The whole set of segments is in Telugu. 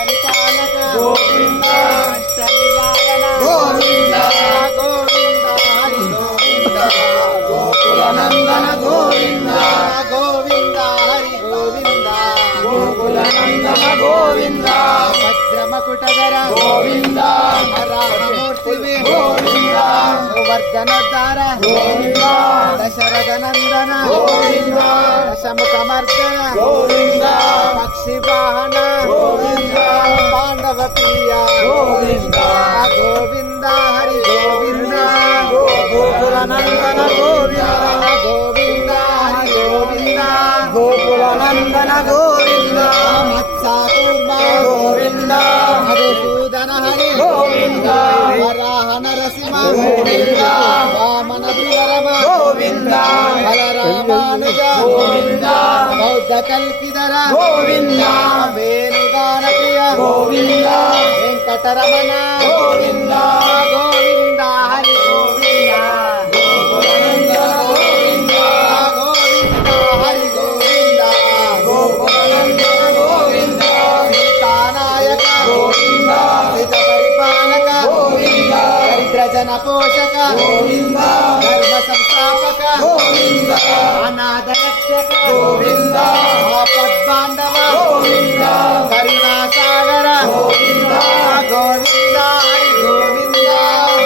పరిపాలక గోవింద కష్ట నివారణ గోవింద గోవింద హరి గోవింద గోకుల నందన గోవింద గోవింద హరి గోవింద గోకుల నందన గోవింద వజ్రమకుటధర గోవింద వరాహమూర్తివి గోవింద వర్ధనోద్ధార గోవింద దశరథ నందన గోవింద దశముఖమర్దన గోవింద పక్షి వాహన గోవింద పాండవ ప్రియ గోవింద గోవింద హరి గోవింద గోకుల నందన గోవింద గోవింద హరి గోవింద గోకుల నందన గోవింద మత్స్యాకూర్మ గోవింద మధుసూదన హరి గోవింద వరాహ నరసింహ గోవింద వామన వివరమ గోవింద బలరామానుజ గోవింద బౌద్ధ కల్పిధర గోవింద వేణుగాన ప్రియ గోవింద వెంకటరమణ గోవింద గోవింద హరి గోవింద గోవింద గోవింద హరి గోవింద గోకుల నందన గోవింద సీతానాయక గోవింద సిత పరిపాలక గోవింద దరిద్ర జన పోషక గోవింద ధర్మ సంస్థాపక గోవింద అనాథ రక్షక గోవింద ఆపద్బాంధవ గోవింద కరుణాసాగర గోవింద గోవింద హరి గోవింద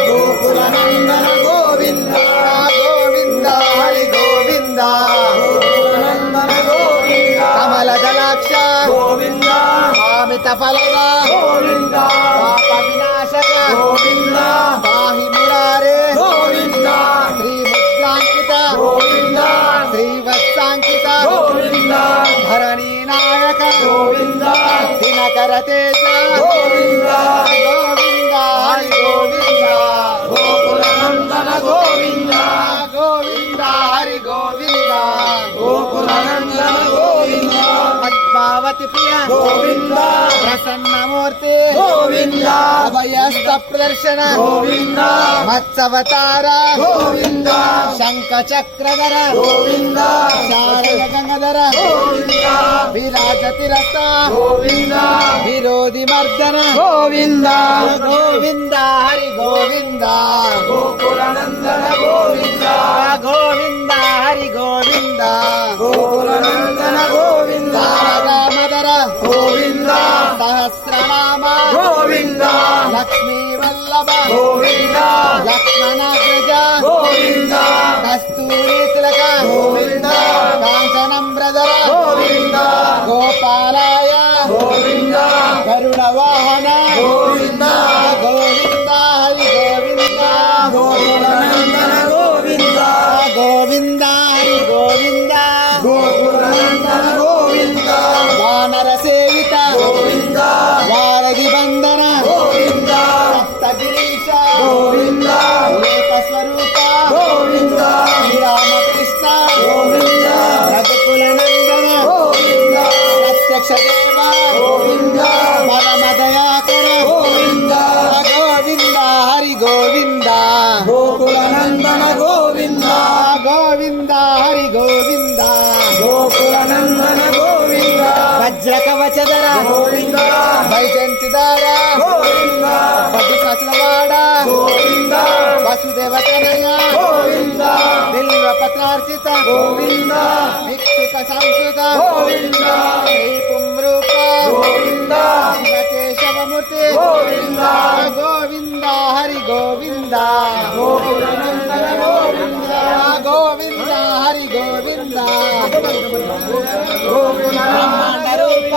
గోకుల నందన గోవింద గోవింద హరి గోవింద గోకుల నందన గోవింద కమల దళాక్ష గోవింద కామిత ఫలద గోవింద పాప వినాశక గోవింద పాహి మురారే గోవింద శ్రీ ముద్రాంకిత గోవింద శ్రీవత్సాంకిత గోవింద ధరణీ నాయక గోవింద దినకర తేజ గోవింద గోవింద హరి గోవింద గోకుల నందన గోవింద గోవింద హరి గోవింద గోకుల నందన గోవింద పద్మావతి ప్రియ గోవింద ప్రసన్నమూర్తి గోవింద అభయస్త ప్రదర్శన గోవింద మత్సవతార గోవింద శంఖ చక్రధర గోవింద శారద గంగధర గోవింద విరాజతి రస్త గోవింద విరోధి మర్దన గోవింద గోవింద హరి గోవింద గోకుల నందన గోవింద గోవింద హరి గోవింద గోకుల నందన గోవింద రామధర గోవింద సహస్రనామ గోవింద లక్ష్మీ వల్లభ గోవింద లక్ష్మణాగ్రజ గోవింద కస్తూరి తిలక గోవింద కాంచనం బ్రదర గోవింద గోపాలాయ గోవింద గరుడ వాహన గోవింద గోవింద హరి గోవింద గోకుల నందన గోవింద గోవింద హరి గోవింద గోకుల నందన గోవింద వానర సేవిత గోవింద వారధి బంధన గోవింద సప్తగిరీశ గోవింద ఏక స్వరూప గోవింద శ్రీరామకృష్ణ గోవింద రఘుకుల నందన గోవింద ప్రత్యక్ష దేవ గోవింద పరమ దయాకర గోవింద గోవింద హరి గోవింద గోకుల నందన గోవింద గోవింద హరి గోవింద గోకుల నందన గోవింద వజ్ర కవచధర గోవింద వైజంతిదార గోవింద పది కసలవాడ గోవింద వసుదేవ తనయ గోవింద బిల్వ పత్రార్చిత గోవింద భిక్షుక సంస్కృత గోవింద శ్రీ పుంరూప గోవింద శివకేశవమూర్తి గోవింద గోవింద హరి గోవింద గోకుల నందన గోవింద గోవింద హరి గోవింద గోకుల బ్రహ్మాండ రూప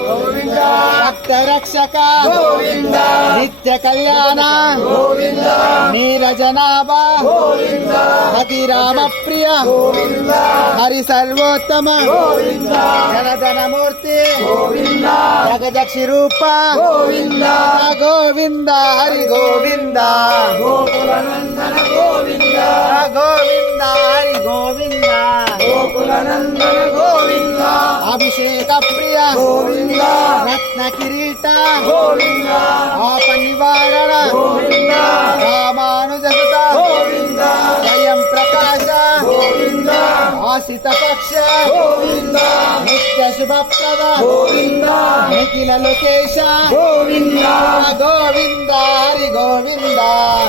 గోవింద భక్త రక్షక గోవింద నిత్య కళ్యాణ గోవింద నీరజనాభ గోవింద అతి రామ ప్రియ గోవింద హరి సర్వోత్తమ గోవింద జనధనమూర్తి గోవింద జగజక్షి రూప గోవింద గోవింద హరి గోవింద గోకుల నందన గోవింద గోవింద హరి గోవింద గోకుల నందన గోవింద అభిషేక ప్రియ గోవింద రత్న కిరీట గోవింద ఆప నివారణ గోవింద రామానుజసుత గోవింద స్వయం ప్రకాశ గోవింద ఆశ తోషిత పక్ష గోవింద నిత్య శుభప్రద గోవింద నిఖిల లోకేశ గోవింద గోవింద హరి గోవింద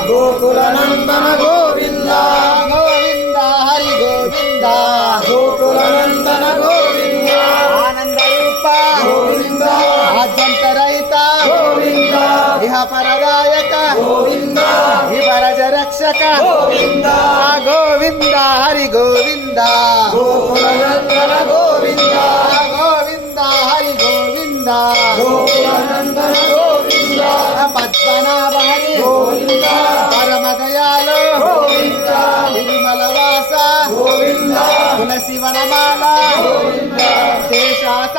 గోకుల నందన గోవింద గోవింద హరి గోవింద గోకుల నందన గోవింద ఆనంద రూప గోవింద ఆద్యంతరహిత గోవింద ఇహ పరదాయక గోవింద విభరజ రక్షక గోవింద గోవింద హరి గోవింద గోకుల నందన గోవింద గోవింద హరి గోవింద గోకుల నందన గోవింద పద్మనాభ హరి గోవింద పరమ దయాలు గోవింద తిరుమల వాస గోవింద తులసి వనమాల గోవింద శేషాస